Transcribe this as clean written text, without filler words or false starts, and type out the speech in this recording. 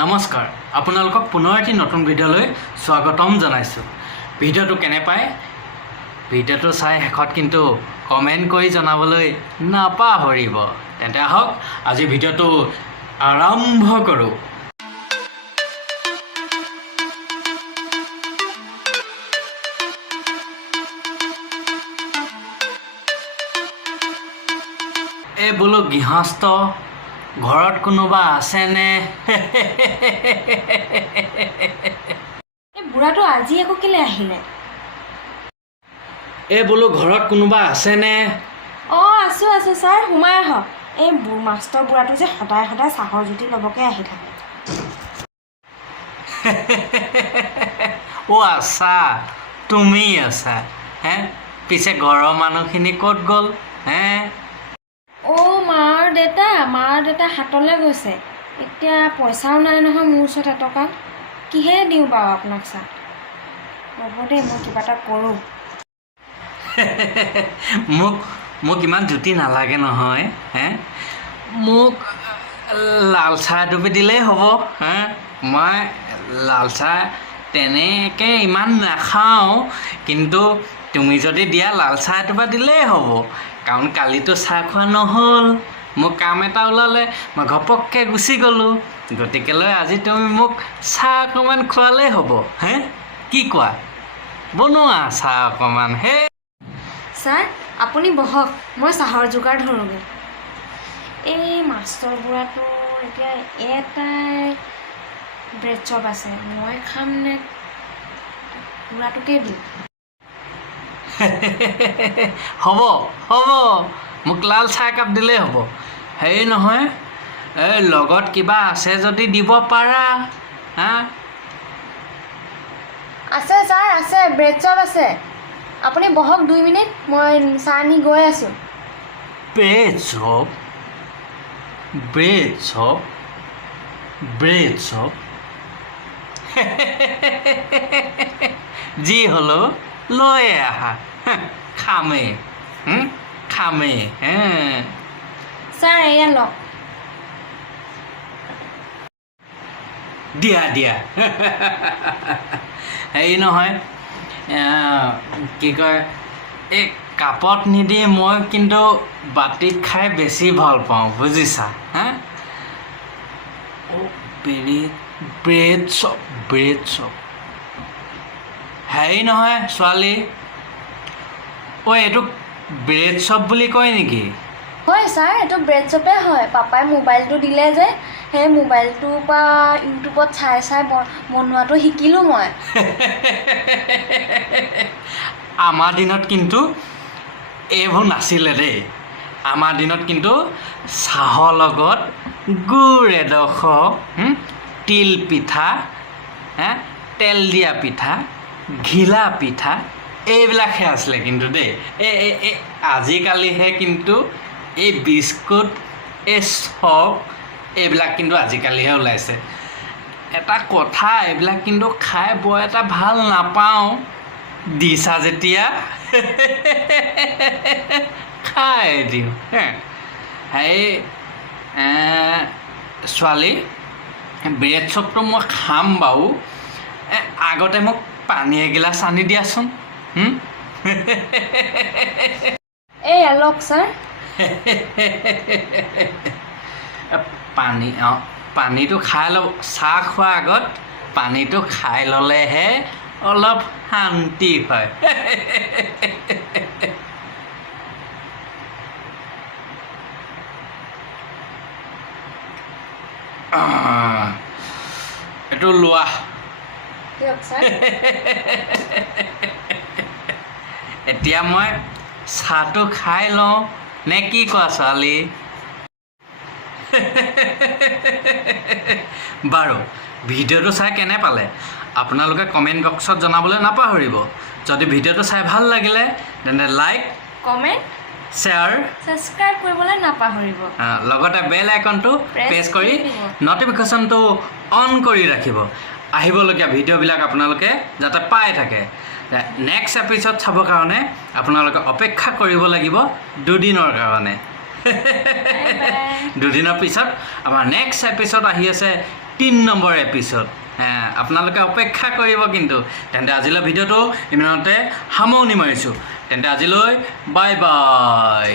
নমস্কাৰ আপোনালোকক পুনৰ এটি নতুন ভিডিঅ'লৈ স্বাগতম জনাইছোঁ। ভিডিঅ'টো কেনে পায় ভিডিঅ'টো চাই শেষত কিন্তু কমেণ্ট কৰি জনাবলৈ নাপাহৰিব। তেন্তে আহক আজি ভিডিঅ'টো আৰম্ভ কৰোঁ। এই বোলো গৃহস্থ ঘৰত কোনোবা আছেনে? এই বুঢ়াটো আজি আকৌ কেলে আহিলে? এই বোলো ঘৰত কোনোবা আছেনে? আছোঁ ছাৰ, সোমাই আহক। এই মাষ্টৰ বুঢ়াটো যে সদায় সদায় চাহৰ জুতি ল'বকে আহি থাকে। আছা, তুমি আছা হে? পিছে ঘৰৰ মানুহখিনি ক'ত গ'ল হে? মাৰ দেউতা হাতলৈ গৈছে। এতিয়া পইচাও নাই নহয় মোৰ ওচৰত এটকা। কিহে দিওঁ বাৰু আপোনাক চাহ? হ'ব দেই, মই কিবা এটা কৰোঁ। মোক ইমান জুতি নালাগে নহয় হে? মোক লাল চাহ এটুপি দিলেই হ'ব হে? মই লাল চাহ তেনেকৈ ইমান নাখাওঁ, কিন্তু তুমি যদি দিয়া লাল চাহ এটুপা দিলেই হ'ব। কাৰণ কালিতো চাহ খোৱা নহ'ল, মোক কাম এটা ওলালে, মই ঘপককৈ গুচি গ'লোঁ। গতিকেলৈ আজি তুমি মোক চাহ অকণমান খোৱালেই হ'ব হে? কি কোৱা? বনোৱা চাহ অকণমান হে। ছাৰ আপুনি বহক, মই চাহৰ যোগাৰ ধৰোঁগৈ। এই মাষ্টৰ বুঢ়াটো এতিয়া এটাই ব্ৰেড চপ আছে, মই খাম নে বুঢ়াটোকে দিওঁ? হ'ব, মোক লাল চাহ একাপ দিলেই হ'ব। হেৰি নহয়, এই লগত কিবা আছে যদি দিব পাৰা হা? আছে ছাৰ, আছে, ব্ৰেড চপ আছে। আপুনি বহক 2 মিনিট, মই চাহ আনি গৈ আছোঁ। ব্ৰেড চপ যি হ'লেও লৈ আহা, খামেই হে। ছাৰ এয়া লওক। দিয়া হেৰি নহয়, কি কয়, এই কাপত নিদি মই কিন্তু বাতিত খাই বেছি ভাল পাওঁ, বুজিছা হা? ব্ৰেড চপ হেৰি নহয় ছোৱালী, এইটো ব্ৰেড চপ বুলি কয় নেকি? হয় ছাৰ, এইটো ব্ৰেড চপে হয়। পাপাই মোবাইলটো দিলে যে, সেই মোবাইলটোৰ পৰা ইউটিউবত চাই বনোৱাটো শিকিলোঁ মই। আমাৰ দিনত কিন্তু এইবোৰ নাছিলে দেই। আমাৰ দিনত কিন্তু চাহৰ লগত গুড় এডোখৰ, তিল পিঠা, তেল দিয়া পিঠা, ঘিলা পিঠা, এইবিলাকহে আছিলে কিন্তু দেই। আজিকালিহে কিন্তু এই বিস্কুট, এই চপ, এইবিলাক কিন্তু আজিকালিহে ওলাইছে। এটা কথা, এইবিলাক কিন্তু খাই বৰ এটা ভাল নাপাওঁ। দিছা যেতিয়া খাই দিওঁ হেৰি। ছোৱালী, ব্ৰেড চপটো মই খাম বাৰু, আগতে মোক পানী এগিলাচ আনি দিয়াচোন। এই লওক ছাৰ। পানীটো খাই ল'ব। চাহ খোৱাৰ আগত পানীটো খাই ল'লেহে অলপ শান্তি হয়। এইটো লোৱা। এতিয়া মই চাহটো খাই লওঁ নে কি কোৱা ছোৱালী? বাৰু, ভিডিঅ'টো চাই কেনে পালে আপোনালোকে কমেণ্ট বক্সত জনাবলৈ নাপাহৰিব। যদি ভিডিঅ'টো চাই ভাল লাগিলে তেন্তে লাইক, কমেণ্ট, শ্বেয়াৰ, ছাবস্ক্ৰাইব কৰিবলৈ নাপাহৰিব। লগতে বেল আইকনটো প্ৰেছ কৰি নটিফিকেশ্যনটো অন কৰি ৰাখিব। আহিবলগীয়া ভিডিঅ'বিলাক আপোনালোকে যাতে পাই থাকে। নেক্সট এপিছ'ড চাবৰ কাৰণে আপোনালোকে অপেক্ষা কৰিব লাগিব 2 দিনৰ কাৰণে। দুদিনৰ পিছত আমাৰ নেক্সট এপিছ'ড আহি আছে 3 নম্বৰ এপিছড আপোনালোকে অপেক্ষা কৰিব কিন্তু তেন্তে আজিলৈ ভিডিঅ'টো ইমানতে সামৰণি মাৰিছোঁ তেন্তে আজিলৈ বাই বাই